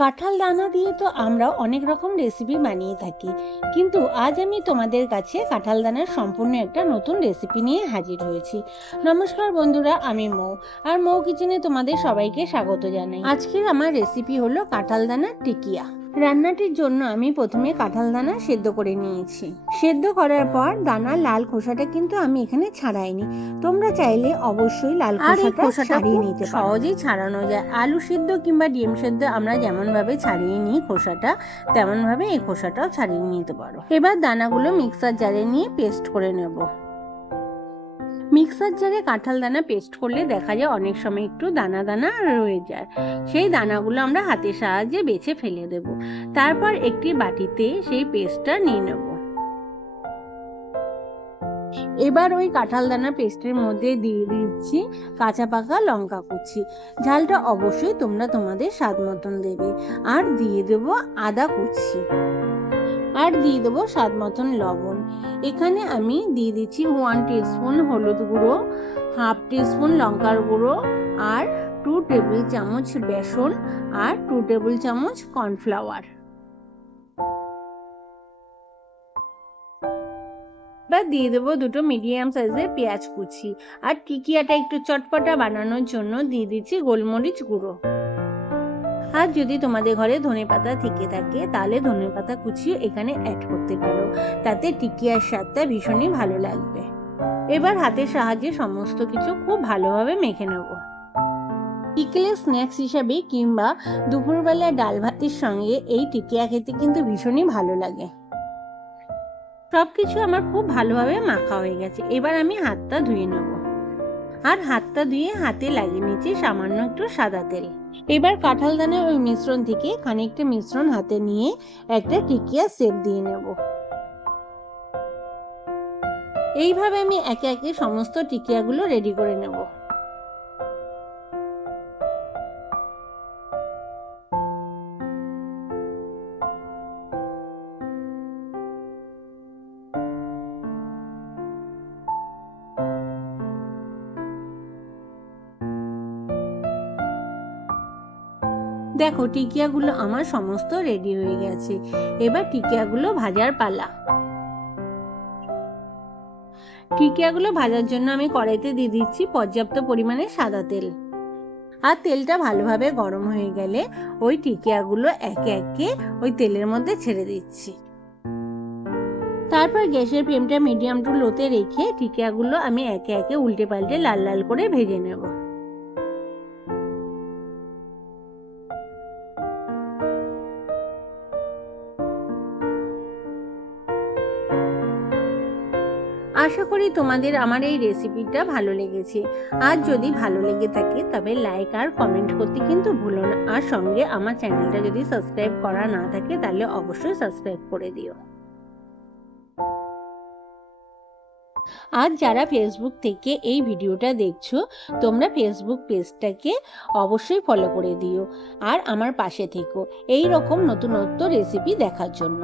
কাঁঠাল দানা দিয়ে তো আমরা অনেক রকম রেসিপি বানিয়ে থাকি, কিন্তু আজ আমি তোমাদের কাছে কাঁঠাল দানার সম্পূর্ণ একটা নতুন রেসিপি নিয়ে হাজির হয়েছি। নমস্কার বন্ধুরা, আমি মৌ, আর মৌ কিচেনে তোমাদের সবাইকে স্বাগত জানাই। আজকের আমার রেসিপি হলো কাঁঠাল দানার টিকিয়া। রান্নাটির জন্য আমি প্রথমে কাঁঠাল দানা সেদ্ধ করে নিয়েছি। সেদ্ধ করার পর দানার লাল খোসাটা কিন্তু আমি এখানে ছাড়াইনি। তোমরা চাইলে অবশ্যই লাল খোসাটা ছাড়িয়ে নিতে পারো, সহজেই ছাড়ানো যায়। আলু সেদ্ধ কিংবা ডিম সেদ্ধ আমরা যেমন ভাবে ছাড়িয়ে নিই খোসাটা, তেমন ভাবে এই খোসাটাও ছাড়িয়ে নিতে পারো। এবার দানাগুলো মিক্সার জারে নিয়ে পেস্ট করে নেব। মিক্সার জারে কাঁঠাল দানা পেস্ট করলে দেখা যায় অনেক সময় একটু দানা দানা রয়ে যায়। সেই দানাগুলো আমরা হাতের সাহায্যে বেছে ফেলে দেব। তারপর একটি বাটিতে সেই পেস্টটা নিয়ে নেব। এবার ওই কাঁঠাল দানা পেস্টের মধ্যে দিয়ে দিচ্ছি কাঁচা পাকা লঙ্কা কুচি। ঝালটা অবশ্যই তোমরা তোমাদের স্বাদ মতন দেবে। আর দিয়ে দেব আদা কুচি, আর দিয়ে দেবো স্বাদ মতন লবণ। এখানে আমি দিয়ে দিচ্ছি 1 টিস্পুন হলুদ গুঁড়ো, 1/2 টিস্পুন লঙ্কার গুঁড়ো, আর 2 টেবিল চামচ বেসন, আর 2 টেবিল চামচ কর্নফ্লাওয়ার। এবার দিয়ে দেবো 2টো মিডিয়াম সাইজের পেঁয়াজ কুচি। আর টিকিয়াটা একটু চটপটা বানানোর জন্য দিয়ে দিচ্ছি গোলমরিচ গুঁড়ো। আর যদি তোমাদের ঘরে ধনেপাতা থেকে থাকে তাহলে ধনেপাতা কুচিও এখানে অ্যাড করতে পারো, তাতে টিকিয়ার স্বাদটা ভীষণই ভালো লাগবে। এবার হাতের সাহায্যে সমস্ত কিছু খুব ভালোভাবে মেখে নেব। বিকেলের স্ন্যাক্স হিসাবে কিংবা দুপুরবেলা ডাল ভাতের সঙ্গে এই টিকিয়া খেতে কিন্তু ভীষণই ভালো লাগে। সবকিছু আমার খুব ভালোভাবে মাখা হয়ে গেছে। এবার আমি হাতটা ধুয়ে নেব, আর হাতটা ধুয়ে হাতে লাগিয়ে নিচ্ছি সামান্য একটু সাদা তেল। এবার কাঁঠাল দানার ওই মিশ্রণ থেকে খানিকটা মিশ্রণ হাতে নিয়ে একটা টিকিয়া শেপ দিয়ে নেব। এইভাবে আমি একে একে সমস্ত টিকিয়াগুলো রেডি করে নেব। দেখো টিকিয়াগুলো আমার সমস্ত রেডি হয়ে গেছে। এবার টিকিয়াগুলো ভাজার পালা। টিকিয়াগুলো ভাজার জন্য আমি কড়াইতে দিয়ে দিচ্ছি পর্যাপ্ত পরিমাণে সাদা তেল। আর তেলটা ভালোভাবে গরম হয়ে গেলে ওই টিকিয়াগুলো একে একে ওই তেলের মধ্যে ছেড়ে দিচ্ছি। তারপর গ্যাসের ফ্লেমটা মিডিয়াম টু লোতে রেখে টিকিয়াগুলো আমি একে একে উল্টে পাল্টে লাল লাল করে ভেজে নেব। আশা করি তোমাদের আমার এই রেসিপিটা ভালো লেগেছে। আর যদি ভালো লেগে থাকে তবে লাইক আর কমেন্ট করতে কিন্তু ভুলো না। আর সঙ্গে আমার চ্যানেলটা যদি সাবস্ক্রাইব করা না থাকে তাহলে অবশ্যই সাবস্ক্রাইব করে দিও। আর যারা ফেসবুক থেকে এই ভিডিওটা দেখছো তোমরা ফেসবুক পেজটাকে অবশ্যই ফলো করে দিও, আর আমার পাশে থেকো এই রকম নতুনত্ব রেসিপি দেখার জন্য।